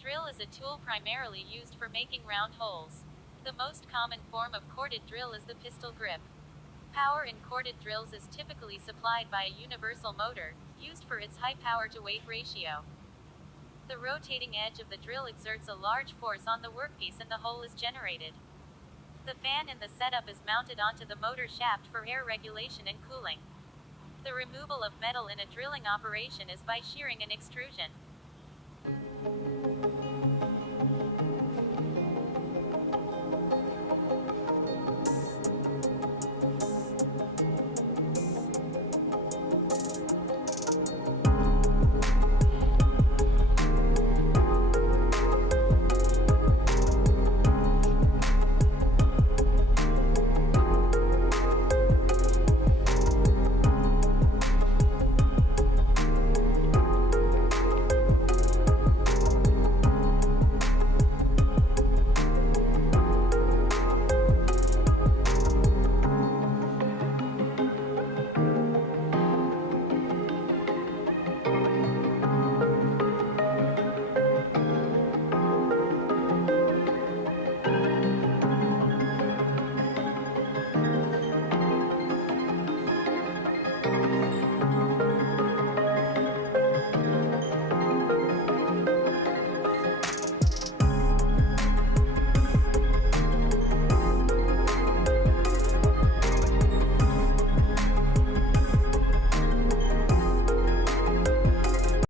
drill is a tool primarily used for making round holes. The most common form of corded drill is the pistol grip. Power in corded drills is typically supplied by a universal motor, used for its high power-to-weight ratio. The rotating edge of the drill exerts a large force on the workpiece and the hole is generated. The fan in the setup is mounted onto the motor shaft for air regulation and cooling. The removal of metal in a drilling operation is by shearing and extrusion.